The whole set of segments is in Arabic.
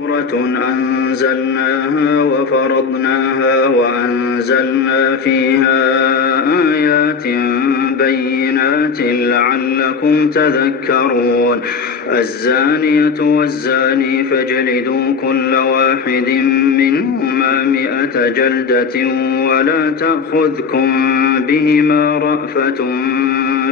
سورة أنزلناها وفرضناها وأنزلنا فيها آيات بينات لعلكم تذكرون الزانية والزاني فاجلدوا كل واحد منهما 100 جلدة ولا تأخذكم بهما رأفة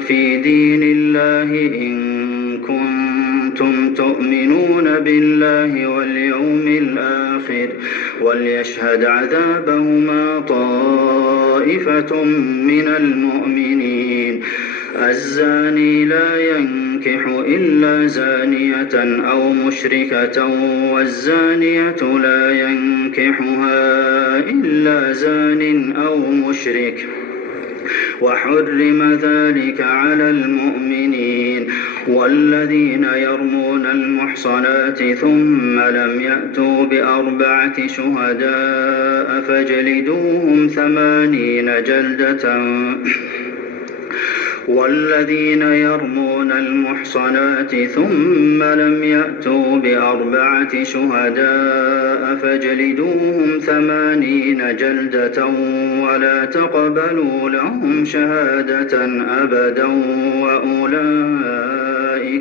في دين الله إن كنتم تؤمنون بالله واليوم الآخر وليشهد عذابهما طائفة من المؤمنين الزاني لا ينكح إلا زانية أو مشركة والزانية لا ينكحها إلا زان أو مشرك وحرم ذلك على المؤمنين والذين يرمون المحصنات ثم لم يأتوا ب4 شهداء فاجلدوهم 80 جلدة والذين يرمون المحصنات ثم لم يأتوا ب4 شهداء فاجلدوهم 80 جلدة ولا تقبلوا لهم شهادة أبدا وأولئك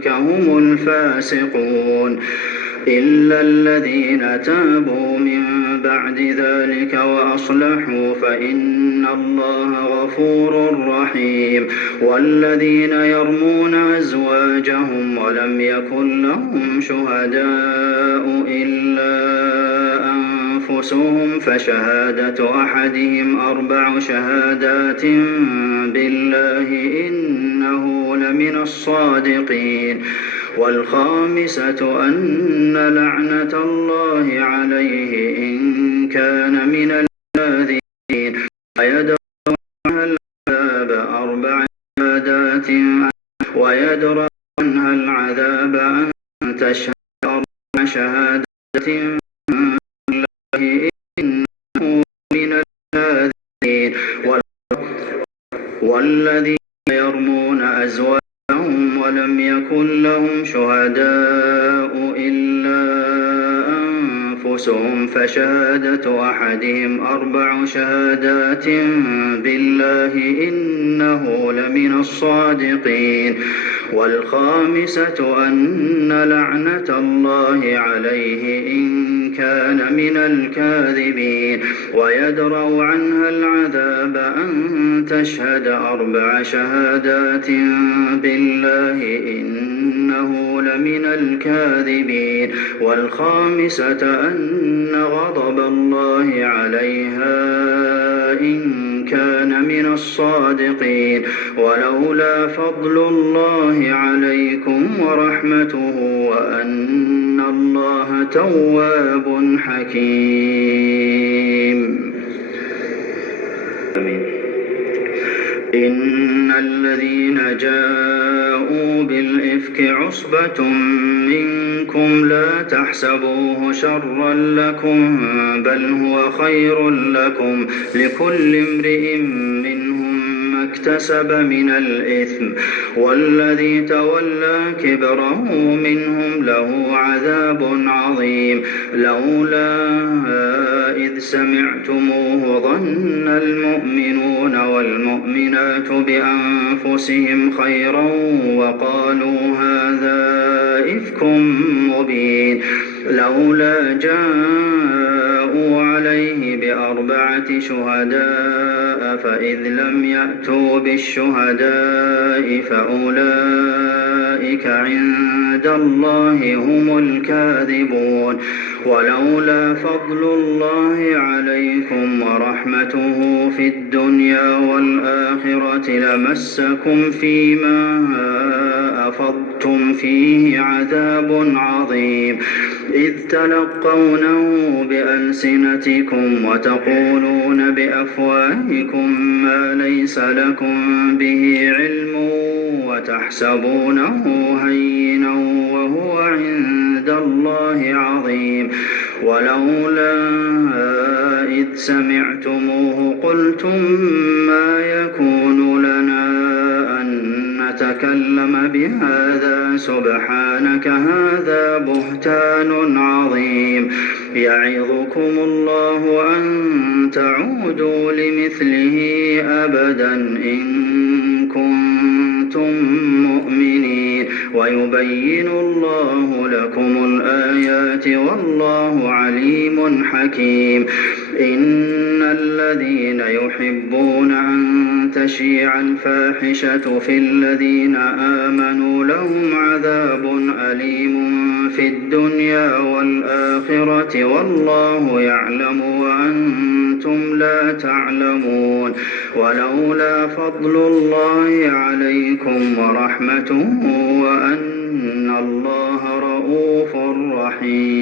هم الفاسقون إلا الذين تابوا من بعد ذلك وأصلحوا فإن الله غفور رحيم والذين يرمون أزواجهم ولم يكن لهم شهداء إلا أنفسهم فشهادة أحدهم 4 شهادات بالله إنه لمن الصادقين والخامسة أن لعنة الله عليه إن كان من الكاذبين ويدرأ عنها العذاب 4 شهادات ويدرأ عنها العذاب أن تشهد 4 شهادات بالله إنه من الكاذبين والذين يرمون أزواجهم ولم يكن لهم شهداء إلا أنفسهم فشهادة أحدهم 4 شهادات بالله إنه لمن الصادقين والخامسة أن لعنة الله عليه إن كان من الكاذبين ويدرأ عنها العذاب أن تشهد 4 شهادات بالله إنه لمن الكاذبين والخامسة أن غضب الله عليها إن كان من الصادقين ولولا فضل الله عليكم ورحمته وأن الله تواب حكيم إن الذين جاءوا بالإفك عصبة منكم لا تحسبوه شرا لكم بل هو خير لكم لكل امرئ منهم ما اكتسب من الإثم والذي تولى كبره منهم له عذاب عظيم لولا إذ سمعتموه ظن المؤمنون والمؤمنات بأنفسهم خيرا وقالوا هذا إفك مبين لولا جاءوا عليه ب4 شهداء فإذ لم يأتوا بالشهداء فأولئك عند الله هم الكاذبون ولولا فضل الله عليكم ورحمته في الدنيا والآخرة لمسكم فيما أفضتم فيه عذاب عظيم إذ تلقونه بألسنتكم وتقولون بأفواهكم ما ليس لكم به علم وتحسبونه هينا وهو عند الله عظيم ولولا إذ سمعتموه قلتم ما يكون لنا أن نتكلم بهذا سبحانك هذا بهتان عظيم يعظكم الله أن تعودوا لمثله أبدا إن كنتم مؤمنين ويبين الله لكم الآيات والله عليم حكيم إن الذين يحبون أن تشيع الفاحشة في الذين آمنوا لهم عذاب أليم في الدنيا والآخرة والله يعلم وأنتم لا تعلمون ولولا فضل الله عليكم ورحمته وأن الله رءوف رحيم